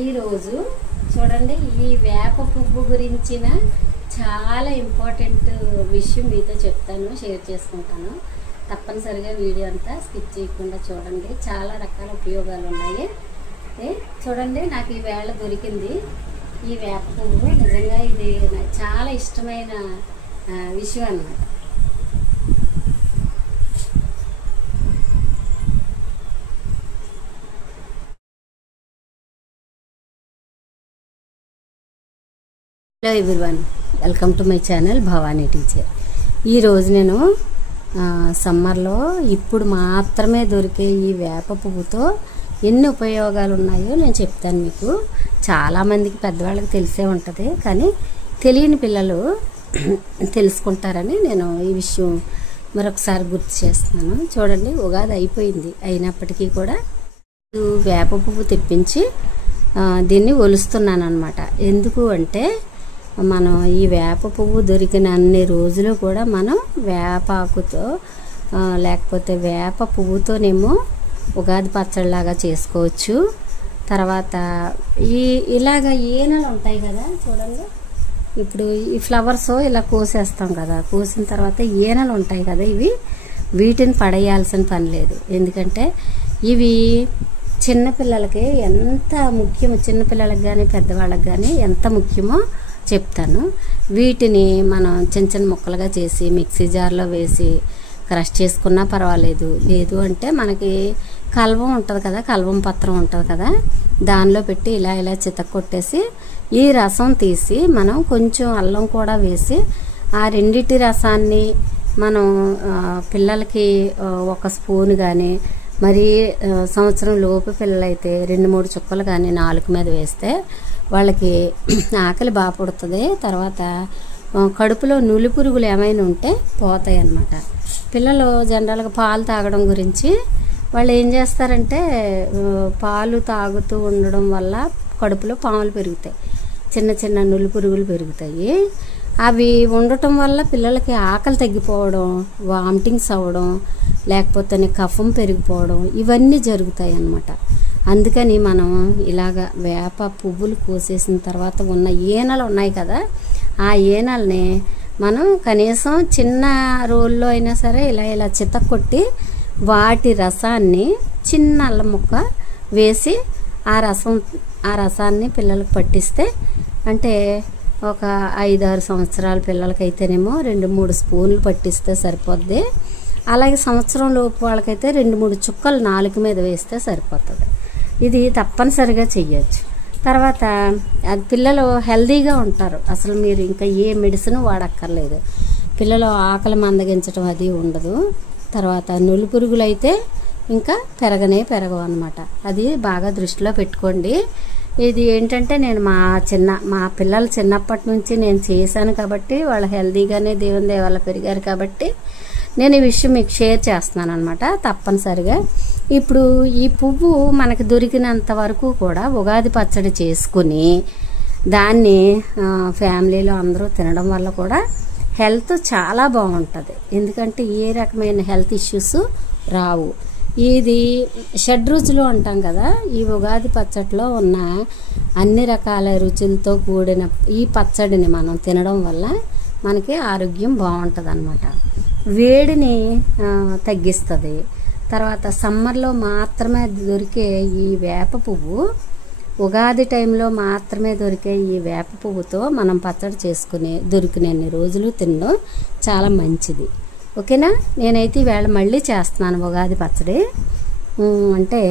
ఈరోజు చూడండి ఈ వేప పువ్వు గురించిన చాలా ఇంపార్టెంట్ విషయం మీతో చెప్తాను, షేర్ చేసుకుంటాను. తప్పనిసరిగా వీడియో అంతా స్కిప్ చేయకుండా చూడండి. చాలా రకాల ఉపయోగాలు ఉన్నాయి. చూడండి, నాకు ఈ వేళ దొరికింది ఈ వేప పువ్వు. నిజంగా ఇది నాకు చాలా ఇష్టమైన విషయం అన్నమాట. Hello everyone, welcome to my channel Bhavani teacher. ఈరోజు నేను సమ్మర్లో ఇప్పుడు మాత్రమే దొరికే ఈ వేప పువ్వుతో ఎన్ని ఉపయోగాలు ఉన్నాయో నేను చెప్తాను మీకు. చాలామందికి పెద్దవాళ్ళకి తెలిసే ఉంటుంది, కానీ తెలియని పిల్లలు తెలుసుకుంటారని నేను ఈ విషయం మరొకసారి గుర్తు చేస్తున్నాను. చూడండి, ఉగాది అయిపోయింది, అయినప్పటికీ కూడా వేప పువ్వు తెప్పించి దీన్ని ఒలుస్తున్నాను అన్నమాట. ఎందుకు అంటే మనం ఈ వేప పువ్వు దొరికిన అన్ని రోజులు కూడా మనం వేపాకుతో లేకపోతే వేప పువ్వుతోనేమో ఉగాది పచ్చడిలాగా చేసుకోవచ్చు. తర్వాత ఇలాగ ఈనెలు ఉంటాయి కదా, చూడండి. ఇప్పుడు ఈ ఫ్లవర్స్ ఇలా కోసేస్తాం కదా, కోసిన తర్వాత ఈనెలు ఉంటాయి కదా, వీటిని పడేయాల్సిన పని లేదు. ఎందుకంటే ఇవి చిన్నపిల్లలకి ఎంత ముఖ్యమో, చిన్నపిల్లలకు కానీ పెద్దవాళ్ళకి కానీ ఎంత ముఖ్యమో చెప్తాను. వీటిని మనం చిన్న చిన్న ముక్కలుగా చేసి మిక్సీ జార్లో వేసి క్రష్ చేసుకున్నా పర్వాలేదు. లేదు అంటే మనకి కల్వం ఉంటుంది కదా, కల్వం పత్రం ఉంటుంది కదా, దానిలో పెట్టి ఇలా ఇలా చితక్కొట్టేసి ఈ రసం తీసి మనం కొంచెం అల్లం కూడా వేసి ఆ రెండిటి రసాన్ని మనం పిల్లలకి ఒక స్పూన్ కానీ, మరి సంవత్సరం లోపు పిల్లలైతే 2-3 చుక్కలు కానీ నాలుగు మీద వేస్తే వాళ్ళకి ఆకలి బాగా పుడుతుంది. తర్వాత కడుపులో నులి పురుగులు ఏమైనా ఉంటే పోతాయి అన్నమాట. పిల్లలు జనరల్గా పాలు తాగడం గురించి వాళ్ళు ఏం చేస్తారంటే, పాలు తాగుతూ ఉండడం వల్ల కడుపులో పాములు పెరుగుతాయి, చిన్న చిన్న నులి పురుగులు పెరుగుతాయి. అవి ఉండటం వల్ల పిల్లలకి ఆకలి తగ్గిపోవడం, వామిటింగ్స్ అవ్వడం, లేకపోతే కఫం పెరిగిపోవడం, ఇవన్నీ జరుగుతాయి అన్నమాట. అందుకని మనం ఇలాగ వేప పువ్వులు కోసేసిన తర్వాత ఉన్న ఈనెలు ఉన్నాయి కదా, ఆ ఈనెల్ని మనం కనీసం చిన్న రోల్లో అయినా సరే ఇలా ఇలా చితక్కొట్టి వాటి రసాన్ని చిన్న అల్లం ముక్క వేసి ఆ రసాన్ని పిల్లలకు పట్టిస్తే, అంటే ఒక 5-6 సంవత్సరాల పిల్లలకైతేనేమో 2-3 స్పూన్లు పట్టిస్తే సరిపోద్ది. అలాగే సంవత్సరం లోపు వాళ్ళకైతే 2-3 చుక్కలు నాలుగు మీద వేస్తే సరిపోతుంది. ఇది తప్పనిసరిగా చెయ్యొచ్చు. తర్వాత అది పిల్లలు హెల్దీగా ఉంటారు. అసలు మీరు ఇంకా ఏ మెడిసిన్ వాడక్కర్లేదు. పిల్లలు ఆకలి మందగించడం అది ఉండదు. తర్వాత నులి పురుగులు అయితే ఇంకా పెరగవు అన్నమాట. అది బాగా దృష్టిలో పెట్టుకోండి. ఇది ఏంటంటే నేను మా పిల్లలు చిన్నప్పటి నుంచి నేను చేశాను కాబట్టి, వాళ్ళు హెల్దీగానే దేవుని దయ వల్ల పెరిగారు కాబట్టి నేను ఈ విషయం మీకు షేర్ చేస్తున్నాను అనమాట. తప్పనిసరిగా ఇప్పుడు ఈ పువ్వు మనకి దొరికినంత వరకు కూడా ఉగాది పచ్చడి చేసుకుని దాన్ని ఫ్యామిలీలో అందరూ తినడం వల్ల కూడా హెల్త్ చాలా బాగుంటుంది. ఎందుకంటే ఏ రకమైన హెల్త్ ఇష్యూస్ రావు. ఇది షడ్రుచులు అంటాం కదా, ఈ ఉగాది పచ్చడిలో ఉన్న అన్ని రకాల రుచులతో కూడిన ఈ పచ్చడిని మనం తినడం వల్ల మనకి ఆరోగ్యం బాగుంటుంది అన్నమాట. వేడిని తగ్గిస్తుంది. తర్వాత సమ్మర్లో మాత్రమే దొరికే ఈ వేప పువ్వు, ఉగాది టైంలో మాత్రమే దొరికే ఈ వేప పువ్వుతో మనం పచ్చడి చేసుకుని దొరికినన్ని రోజులు తినడం చాలా మంచిది. ఓకేనా? నేనైతే ఈవేళ మళ్ళీ చేస్తున్నాను ఉగాది పచ్చడి. అంటే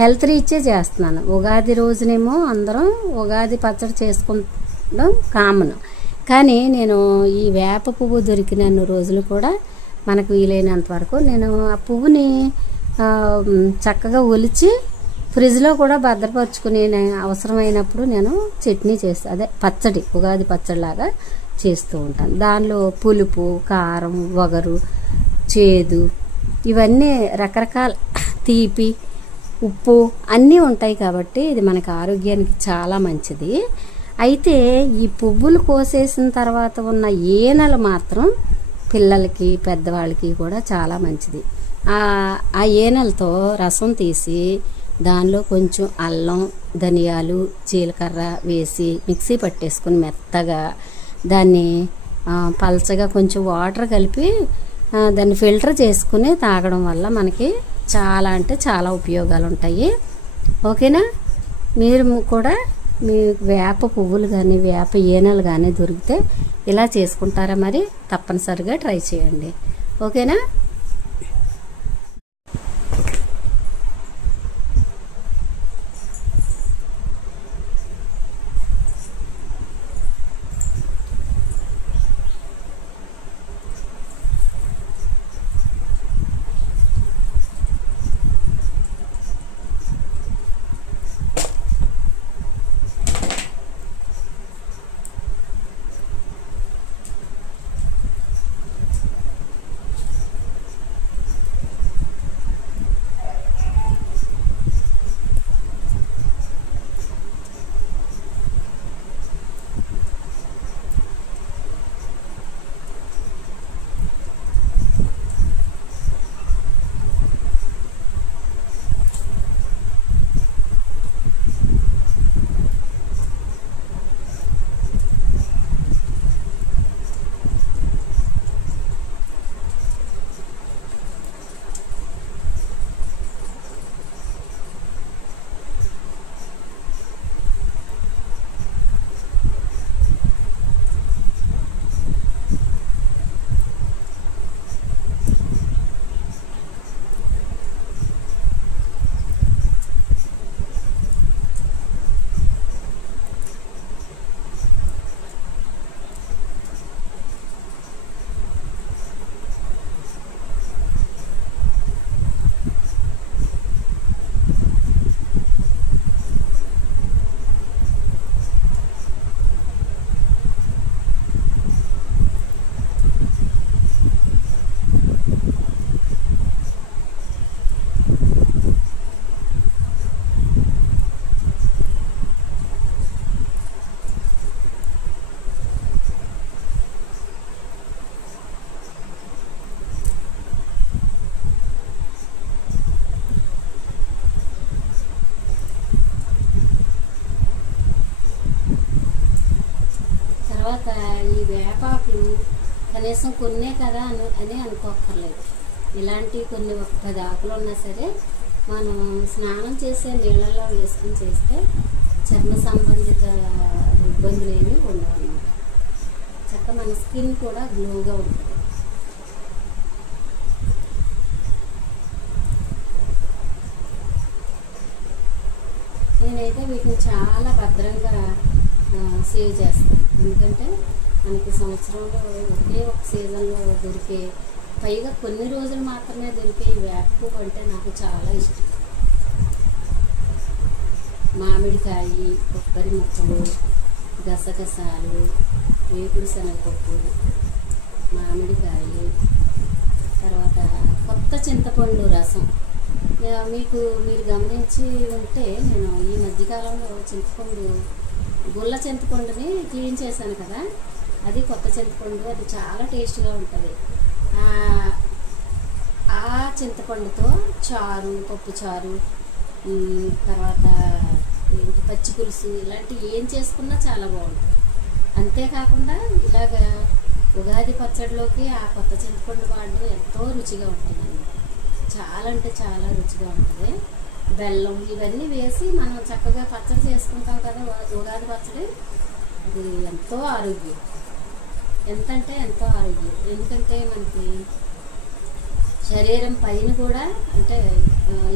హెల్త్ రీచే చేస్తున్నాను. ఉగాది రోజునేమో అందరం ఉగాది పచ్చడి చేసుకోవడం కామన్, కానీ నేను ఈ వేప పువ్వు దొరికిన రోజులు కూడా మనకు వీలైనంత వరకు నేను ఆ పువ్వుని చక్కగా ఒలిచి ఫ్రిడ్జ్లో కూడా భద్రపరుచుకుని అవసరమైనప్పుడు నేను చట్నీ చేస్తాను, అదే పచ్చడి, ఉగాది పచ్చడిలాగా చేస్తూ ఉంటాను. దానిలో పులుపు, కారం, వగరు, చేదు, ఇవన్నీ రకరకాల తీపి, ఉప్పు అన్నీ ఉంటాయి కాబట్టి ఇది మనకు ఆరోగ్యానికి చాలా మంచిది. అయితే ఈ పువ్వులు కోసేసిన తర్వాత ఉన్న ఈనెలు మాత్రం పిల్లలకి పెద్దవాళ్ళకి కూడా చాలా మంచిది. ఆ ఈనెలతో రసం తీసి దానిలో కొంచెం అల్లం, ధనియాలు, జీలకర్ర వేసి మిక్సీ పట్టేసుకుని మెత్తగా దాన్ని పల్చగా కొంచెం వాటర్ కలిపి దాన్ని ఫిల్టర్ చేసుకుని తాగడం వల్ల మనకి చాలా అంటే చాలా ఉపయోగాలు ఉంటాయి. ఓకేనా? మీరు కూడా మీ వేప పువ్వులు కానీ వేప ఈనెలు కానీ దొరికితే ఇలా చేసుకుంటారా? మరి తప్పనిసరిగా ట్రై చేయండి. ఓకేనా? తర్వాత ఈ వేపాకులు కనీసం కొన్నే కదా అని అనుకోక్కర్లేదు. ఇలాంటి కొన్ని ఒక 10 ఆకులు ఉన్నా సరే మనం స్నానం చేసే నీళ్ళల్లో వేసుకుని చేస్తే చర్మ సంబంధిత ఇబ్బందులు ఏమీ ఉండవు అన్నమాట. చక్కగా మన స్కిన్ కూడా గ్లోగా ఉంటుంది. నేనైతే వీటిని చాలా భద్రంగా సేవ్ చేస్తాను. ఎందుకంటే మనకి సంవత్సరంలో ఒకే ఒక సీజన్లో దొరికే, పైగా కొన్ని రోజులు మాత్రమే దొరికే ఈ వేప పువ్వు అంటే నాకు చాలా ఇష్టం. మామిడికాయ, కొబ్బరి ముక్కలు, గసగసాలు, వేపుడు శనగపప్పు, మామిడికాయ, తర్వాత కొత్త చింతపండు రసం. మీరు గమనించి ఉంటే నేను ఈ మధ్యకాలంలో గుల్ల చింతపండుని క్లీన్ చేశాను కదా, అది కొత్త చింతపండు. అది చాలా టేస్ట్గా ఉంటుంది. ఆ చింతపండుతో చారు, పప్పు చారు, తర్వాత పచ్చి పులుసు ఇలాంటివి ఏం చేసుకున్నా చాలా బాగుంటుంది. అంతేకాకుండా ఇలాగా ఉగాది పచ్చడిలోకి ఆ కొత్త చింతపండు వాడడం ఎంతో రుచిగా ఉంటుంది అన్నమాట. చాలా అంటే చాలా రుచిగా ఉంటుంది. బెల్లం ఇవన్నీ వేసి మనం చక్కగా పచ్చడి చేసుకుంటాం కదా, ఉగాది పచ్చడి. అది ఎంతో ఆరోగ్యం, ఎంతంటే ఎంతో ఆరోగ్యం. ఎందుకంటే మనకి శరీరం పైన కూడా అంటే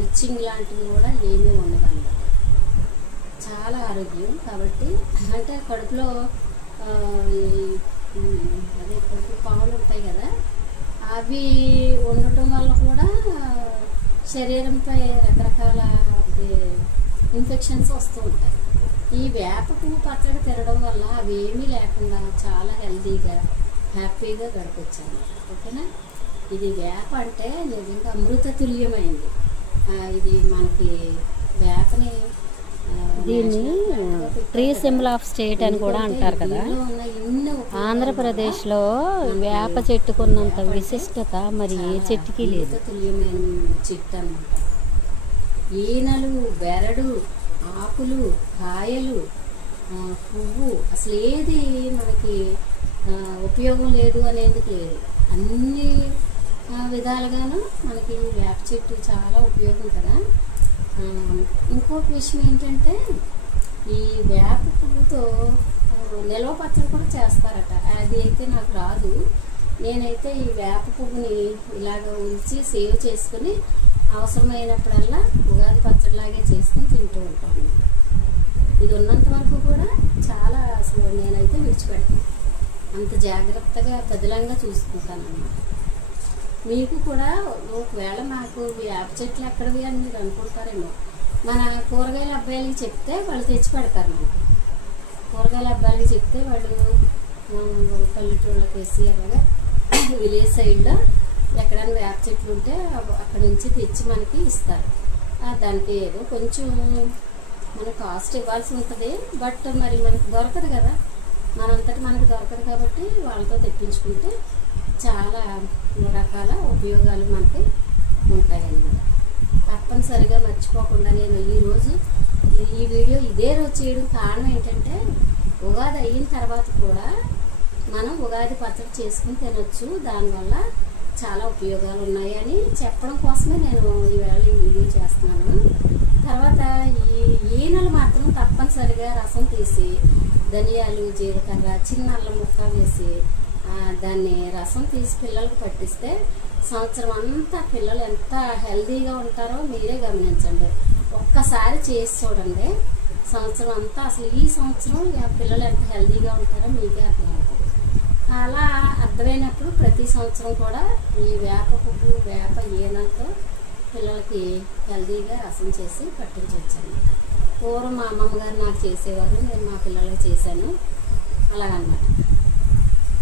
ఇచ్చింగ్ లాంటివి కూడా ఏమీ ఉండదన్నమాట. చాలా ఆరోగ్యం. కాబట్టి అంటే కడుపులో అదే కడుపు పాములు ఉంటాయి కదా, అవి ఉండటం వల్ల కూడా శరీరంపై రకరకాల ఇన్ఫెక్షన్స్ వస్తూ ఉంటాయి. ఈ వేప పువ్వు పచ్చడి తినడం వల్ల అవి ఏమీ లేకుండా చాలా హెల్తీగా హ్యాపీగా గడపొచ్చాను. ఓకేనా? ఇది వేప అంటే నిజంగా అమృత తుల్యమైంది. ఇది మనకి వేపని దీన్ని ట్రీ సింబల్ ఆఫ్ స్టేట్ అని కూడా అంటారు కదా. ఆంధ్రప్రదేశ్లో వేప చెట్టుకున్నంత విశిష్టత మరి ఏ చెట్టుకి లేదు. తుల్యమైన చెట్టు అన్నమాట. ఈనెలు, బెరడు, ఆకులు, కాయలు, పువ్వు, అసలు ఏది మనకి ఉపయోగం లేదు అనేందుకు లేదు. అన్ని విధాలుగాను మనకి వేప చెట్టు చాలా ఉపయోగం కదా. ఇంకొక విషయం ఏంటంటే ఈ వేప పువ్వుతో నిల్వ పచ్చడి కూడా చేస్తారట. అది అయితే నాకు రాదు. నేనైతే ఈ వేప పువ్వుని ఇలాగ ఉంచి సేవ్ చేసుకుని అవసరమైనప్పుడల్లా ఉగాది పచ్చడిలాగే చేసుకుని తింటూ ఉంటాను. ఇది ఉన్నంత వరకు కూడా చాలా అసలు నేనైతే విడిచిపెడతాను. అంత జాగ్రత్తగా పదిలంగా చూసుకుంటాను అన్నమాట. మీకు కూడా ఒకవేళ నాకు వేప చెట్లు ఎక్కడవి అని మీరు అనుకుంటారేమో, మన కూరగాయల అబ్బాయిలకి చెప్తే వాళ్ళు తెచ్చి పెడతారు. మనకు కూరగాయల అబ్బాయిలకి చెప్తే వాళ్ళు పల్లెటూళ్ళకి వేసి అలాగా విలేజ్ సైడ్లో ఎక్కడైనా వేప చెట్లు ఉంటే అక్కడ నుంచి తెచ్చి మనకి ఇస్తారు. దానికి ఏదో కొంచెం మనకు కాస్ట్ ఇవ్వాల్సి ఉంటుంది. బట్ మరి మనకు దొరకదు కదా, మనంతటి మనకు దొరకదు. కాబట్టి వాళ్ళతో తెప్పించుకుంటే చాలా రకాల ఉపయోగాలు మనకి ఉంటాయన్నమాట. తప్పనిసరిగా మర్చిపోకుండా నేను ఈరోజు ఈ వీడియో ఇదే రోజు చేయడం కారణం ఏంటంటే ఉగాది అయిన తర్వాత కూడా మనం ఉగాది పచ్చడి చేసుకుని తినొచ్చు, దానివల్ల చాలా ఉపయోగాలు ఉన్నాయని చెప్పడం కోసమే నేను ఈవేళ ఈ వీడియో చేస్తున్నాను. తర్వాత ఈ ఈనెలు మాత్రం తప్పనిసరిగా రసం తీసి ధనియాలు, జీలకర్ర, చిన్న అల్లం ముక్క వేసి దాన్ని రసం తీసి పిల్లలకు పట్టిస్తే సంవత్సరం అంతా పిల్లలు ఎంత హెల్తీగా ఉంటారో మీరే గమనించండి. ఒక్కసారి చేసి చూడండి, సంవత్సరం అంతా అసలు ఈ సంవత్సరం పిల్లలు ఎంత హెల్తీగా ఉంటారో మీకే అర్థమవుతుంది. అలా అర్థమైనప్పుడు ప్రతి సంవత్సరం కూడా ఈ వేప పువ్వు, వేప ఈనెలతో పిల్లలకి హెల్తీగా రసం చేసి పట్టించవచ్చండి. పూర్వం మా అమ్మమ్మ గారు నాకు చేసేవారు, నేను మా పిల్లలకి చేశాను అలాగనమాట.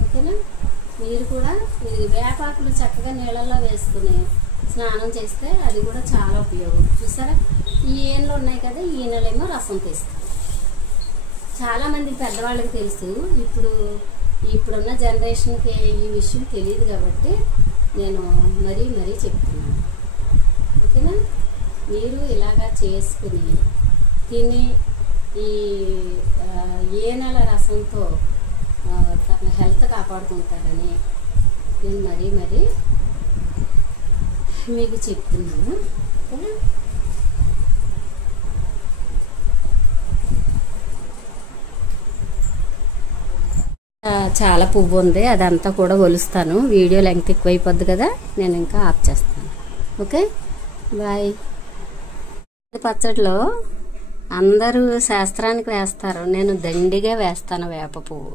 ఓకేనా? మీరు కూడా ఈ వేపాకులు చక్కగా నీళ్ళల్లో వేసుకుని స్నానం చేస్తే అది కూడా చాలా ఉపయోగం. చూసారా, ఈ ఈనెలు ఉన్నాయి కదా, ఈ ఈనెలేమో రసం తీస్తారు. చాలామంది పెద్దవాళ్ళకి తెలుసు, ఇప్పుడున్న జనరేషన్కి ఈ విషయం తెలియదు కాబట్టి నేను మరీ చెప్తున్నాను. ఓకేనా? మీరు ఇలాగా చేసుకుని తిని ఈ ఈనెల రసంతో తన హెల్త్ కాపాడుకుంటారని నేను మరీ మీకు చెప్తున్నాను. ఓకేనా? చాలా పువ్వు ఉంది, అదంతా కూడా ఒలుస్తాను. వీడియో లెంగ్త్ ఎక్కువైపోద్ది కదా, నేను ఇంకా ఆఫ్ చేస్తాను. Okay, bye. పచ్చడిలో అందరూ శాస్త్రానికి వేస్తారు, నేను దండిగా వేస్తాను వేప పువ్వు.